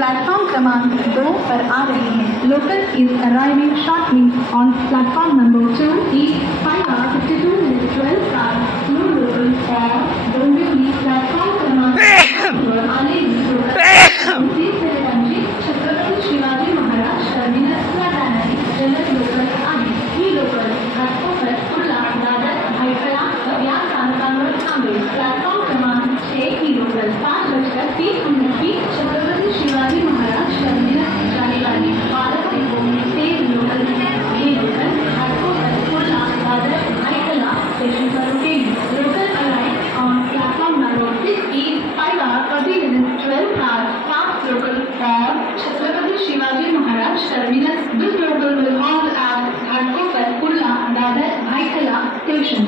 Platform क्रमांक 2 पर आ रही है. Local is arriving shortly on platform number 2. East 5 hours 52 minutes 12 cars. No local for Dombivli platform क्रमांक 2 आलेली local 30 मिनिटांची छत्रपती शिवाजी महाराज टर्मिनसला जाणारी जलद लोकल आहे. ही लोकल घाटकोपर कुर्ला दादर भायखळा या स्थानकांवर थांबेल. प्लॅटफॉर्म क्रमांक 6 ही लोकल 5:30 की छत्रपती शिवाजी महाराज टर्मिनस जाने वाली भारत तेज लोकल है. ये लोकल घाटकोपर कुर्ला दादर भायखळा स्टेशन पर रुकेगी. Local arrived on platform number 6 is 5 hours 30 minutes 12 cars. Fast local for Chhatrapati Shivaji Maharaj terminus. This local will halt at Ghatkopar Kurla Dadar Byculla station.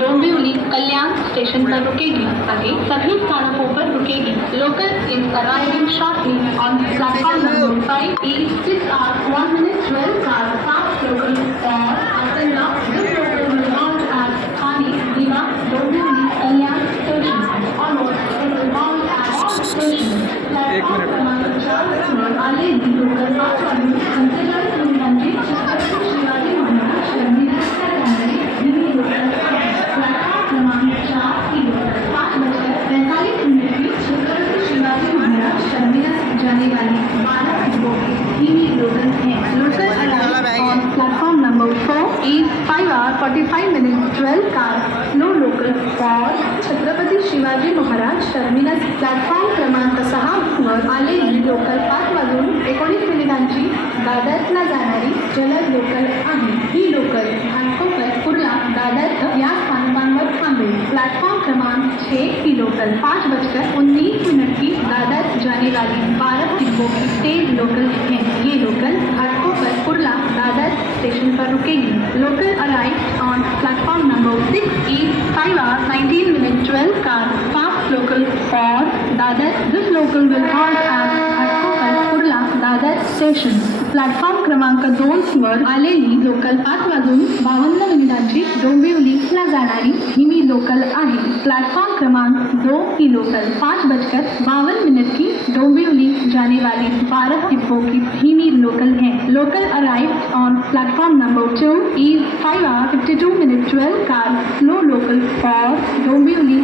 Dombivli Kalyan station पर रुकेगी. आगे सभी स्थानकों पर रुकेगी. Local is arriving shortly on platform number 5 is 6 hours 1 minute 12 cars. Fast local for आसनला. This local will halt at Thane Diva Dombivli Kalyan station. Onwards it will halt at all stations. Platform क्रमांक 4 वर आलेली लोकल 5 वाजून 45 मिनिटांची छत्रपती शिवाजी महाराज टर्मिनसला जाणारी दिल्ली लोकल आहे. प्लेटफॉर्म क्रमांक 4 की लोकल 5:45 की छत्रपति शिवाजी महाराज टर्मिनस जाने वाली 12 डिब्बों की दिल्ली लोकल है. Local arrived on platform number 4 is 5 hours 45 minutes 12 cars. No local for Chhatrapati Shivaji Maharaj terminus. Platform क्रमांक 6 वर आलेली लोकल 5 वाजून 19 मिनिटांची दादरला जाणारी जलद लोकल आहे. ही लोकल घाटकोपर कुर्ला दादर या स्थानकांवर थांबेल. प्लेटफॉर्म क्रमांक 6 की लोकल 5:19 की दादर जाने वाली 12 डिब्बों की तेज लोकल है. ये लोकल घाटकोपर कुर्ला दादर स्टेशन पर रुकेगी. Local arrived on platform number 6 is 5 hours 19 minutes 12 cars. Fast local for Dadar. This local will halt at Ghatkopar Kurla Dadar station. Platform क्रमांक 2 वर आलेली लोकल 5:52 डोंबिवलीला जाणारी ही मी लोकल आहे। प्लेटफॉर्म क्रमांक 2 की लोकल 5:52 की डोंबिवली जाने वाली 12 डिब्बों की धीमी लोकल है। Local arrived on platform number 2 is 5:52 car slow local for Dombivli.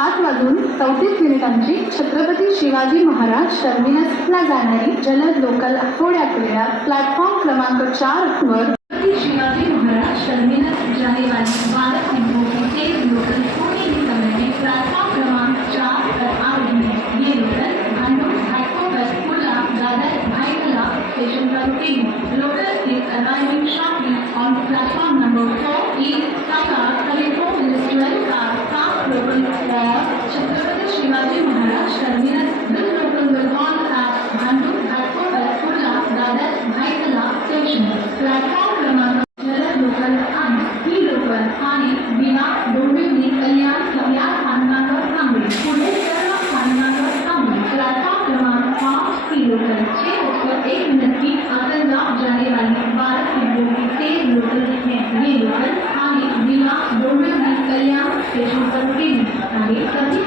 5:34 Chhatrapati Shivaji Maharaj टर्मिनसला जाणारी जलद लोकल थोड्याच वेळात प्लॅटफॉर्म क्रमांक 4 वर छत्रपती शिवाजी महाराज टर्मिनस जाने वाली 12 डिब्बों की तेज लोकल थोड़ी ही समय में प्लेटफॉर्म क्रमांक 4 पर आ रही है। ये लोकल भांडुप घाटकोपर कुर्ला दादर भाईखला स्टेशन पर रुकेगी। Local is arriving shortly on platform number 4 is 5:34 car fast local for Chhatrapati Shivaji Maharaj terminus. This local will halt at Bhandup Ghatkopar Kurla Dadar Byculla station. Platform क्रमांक जलद लोकल आहे। ही लोकल आणि विना डोंबिवली कल्याण या स्थानकांवर थांबेल। पुढे सर्व स्थानकांवर थांबेल। प्लेटफॉर्म क्रमांक 5 की लोकल 6:01 की आगरगांव जाने वाली 12 डिब्बों की तेज लोकल है। ये लोकल आणि विना डोंबिवली कल्याण स्टेशन पर रुकेगी। आगे सभी